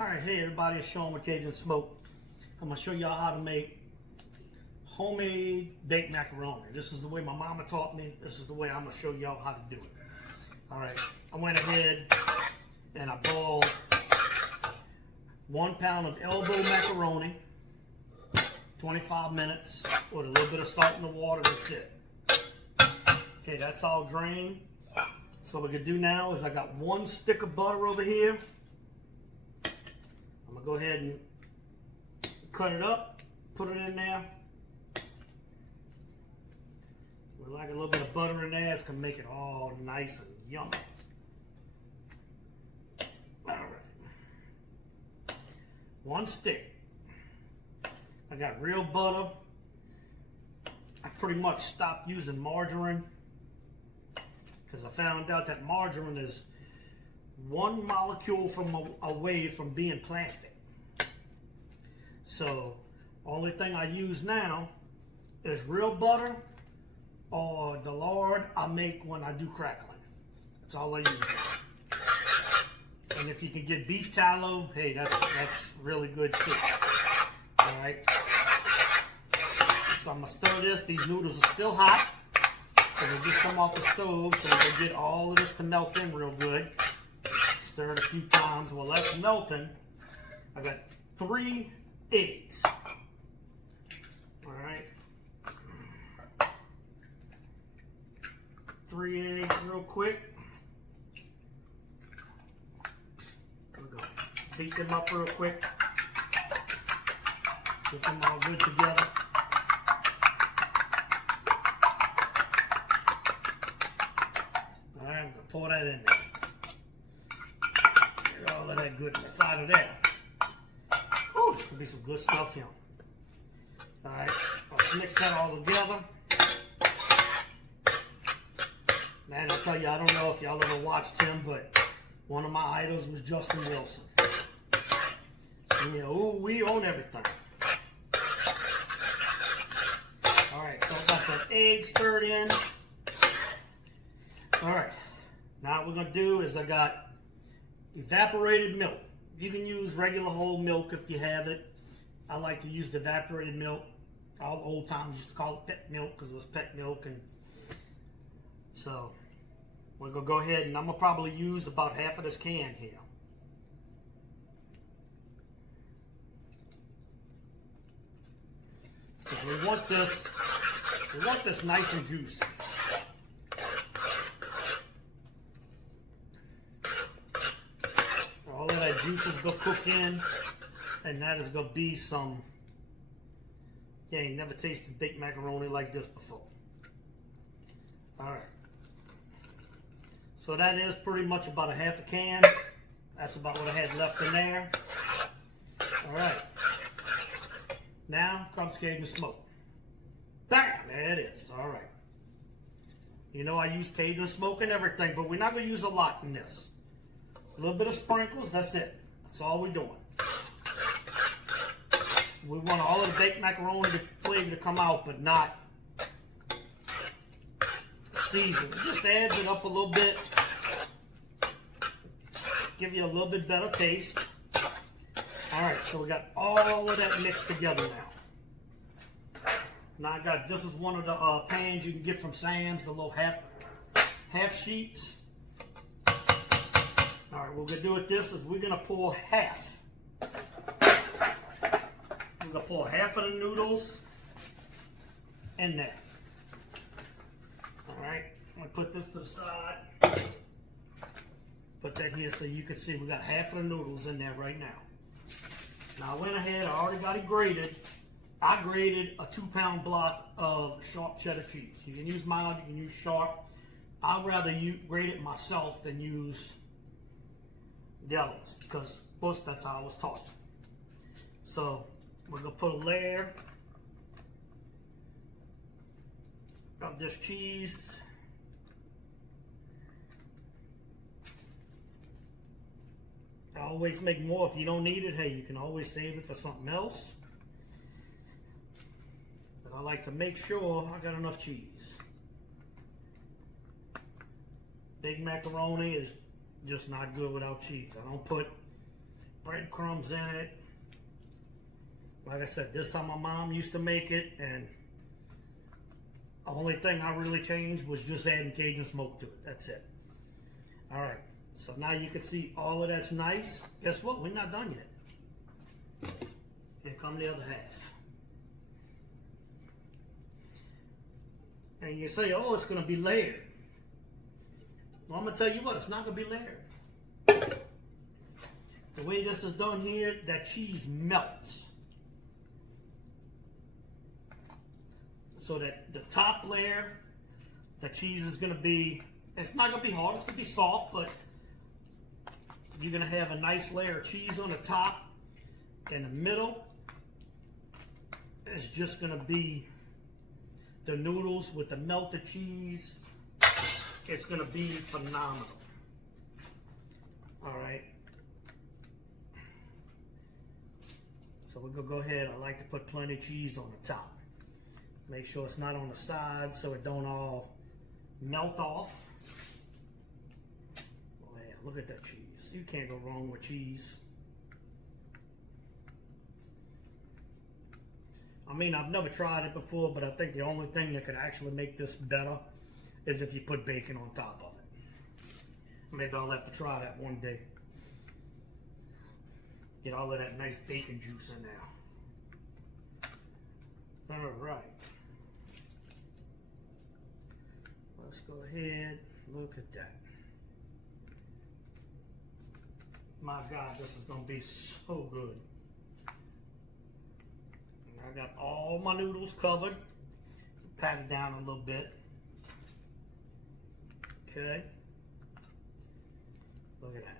Alright, hey everybody, it's Sean with Cajun Smoke. I'm going to show y'all how to make homemade baked macaroni. This is the way my mama taught me. This is the way I'm going to show y'all how to do it. Alright, I went ahead and I boiled 1 pound of elbow macaroni, 25 minutes, with a little bit of salt in the water, that's it. Okay, that's all drained. So what we're going to do now is I got 1 stick of butter over here. I'm going to go ahead and cut it up, put it in there. We like a little bit of butter in there. It's going to make it all nice and yummy. All right. 1 stick. I got real butter. I pretty much stopped using margarine because I found out that margarine is 1 molecule away from being plastic. So only thing I use now is real butter or the lard I make when I do crackling. That's all I use now. And if you can get beef tallow, hey, that's really good too. All right. So I'm gonna stir this. These noodles are still hot. So they just come off the stove, so we'll get all of this to melt in real good. Stir it a few times. While that's melting, I got 3 eggs. All right. 3 eggs real quick. We're going to beat them up real quick. Get them all good together. All right, I'm going to pour that in there. Get all of that goodness out of there. Whew, there's going to be some good stuff here. All right, let's mix that all together. Man, I tell you, I don't know if y'all ever watched him, but one of my idols was Justin Wilson. And, you know, ooh, we own everything. All right, so I got that egg stirred in. All right, now what we're gonna do is I got evaporated milk. You can use regular whole milk if you have it. I like to use the evaporated milk. All the old timers used to call it pet milk because it was pet milk, and so we're gonna go ahead and I'm gonna probably use about half of this can here. Because we want this nice and juicy. All of that juice is gonna cook in, and that is gonna be some. You ain't never tasted baked macaroni like this before. All right. So that is pretty much about a half a can. That's about what I had left in there. All right. Now comes Cajun Smoke. Bam! There it is. All right. You know I use Cajun Smoke and everything, but we're not going to use a lot in this. A little bit of sprinkles, that's it. That's all we're doing. We want all of the baked macaroni flavor to come out, but not seasoned. It just adds it up a little bit. Give you a little bit better taste. All right, so we got all of that mixed together now. Now I got, this is one of the pans you can get from Sam's, the little half sheets. All right, what we're gonna do with this is we're gonna pour half. We're gonna pour half of the noodles in there. All right, I'm gonna put this to the side. Put that here so you can see we got half of the noodles in there right now. Now I went ahead, I already got it grated. I grated a 2-pound block of sharp cheddar cheese. You can use mild, you can use sharp. I'd rather grate it myself than use the other ones, because most that's how I was taught. So we're gonna put a layer of this cheese. Always make more. If you don't need it, hey, you can always save it for something else. But I like to make sure I got enough cheese. Big macaroni is just not good without cheese. I don't put breadcrumbs in it. Like I said, this is how my mom used to make it, and the only thing I really changed was just adding Cajun smoke to it. That's it. All right, so now you can see all of that's nice. Guess what? We're not done yet. Here come the other half. And you say, oh, it's going to be layered. Well, I'm going to tell you what, it's not going to be layered. The way this is done here, that cheese melts. So that the top layer, the cheese is going to be, it's not going to be hard, it's going to be soft, but you're going to have a nice layer of cheese on the top. In the middle is just going to be the noodles with the melted cheese. It's going to be phenomenal. All right. So we're going to go ahead. I like to put plenty of cheese on the top. Make sure it's not on the sides so it don't all melt off. Oh yeah, look at that cheese. You can't go wrong with cheese. I mean, I've never tried it before, but I think the only thing that could actually make this better is if you put bacon on top of it. Maybe I'll have to try that one day. Get all of that nice bacon juice in there. All right. Let's go ahead. Look at that. My God, this is going to be so good. I got all my noodles covered. Pat it down a little bit. Okay. Look at that.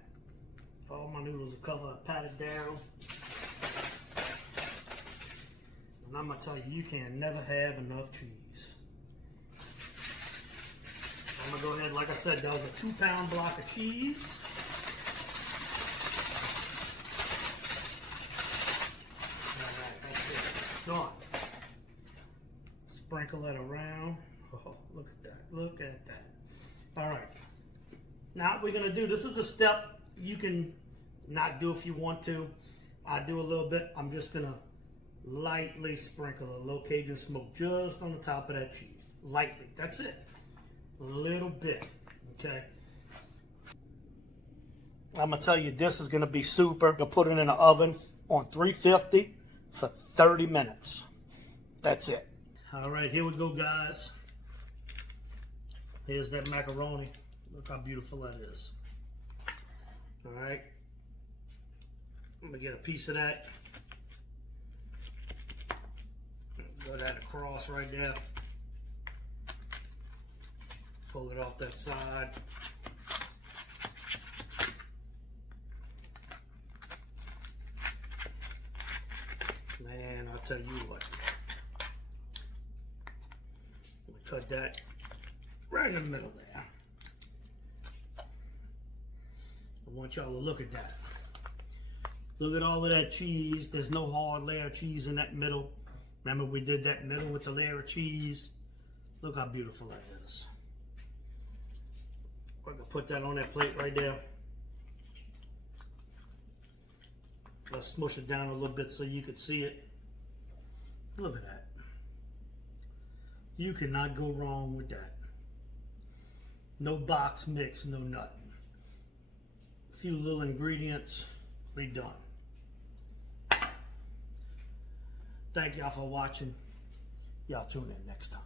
All my noodles are covered, pat it down. And I'm going to tell you, you can never have enough cheese. I'm going to go ahead, like I said, that was a 2-pound block of cheese. Done. Sprinkle it around. Oh, look at that. Look at that. All right. Now what we're going to do, this is a step you can not do if you want to. I do a little bit. I'm just going to lightly sprinkle a little Cajun smoke just on the top of that cheese. Lightly. That's it. A little bit. Okay. I'm going to tell you, this is going to be super. You'll put it in the oven on 350 for 30 minutes. That's it. All right, here we go, guys. Here's that macaroni. Look how beautiful that is. All right. I'm going to get a piece of that. Go that across right there. Pull it off that side. Man, I'll tell you what. We'll cut that right in the middle there. I want y'all to look at that. Look at all of that cheese. There's no hard layer of cheese in that middle. Remember we did that middle with the layer of cheese? Look how beautiful that is. We're going to put that on that plate right there. Let's smush it down a little bit so you can see it. Look at that. You cannot go wrong with that. No box mix, no nothing. A few little ingredients, we done. Thank y'all for watching. Y'all tune in next time.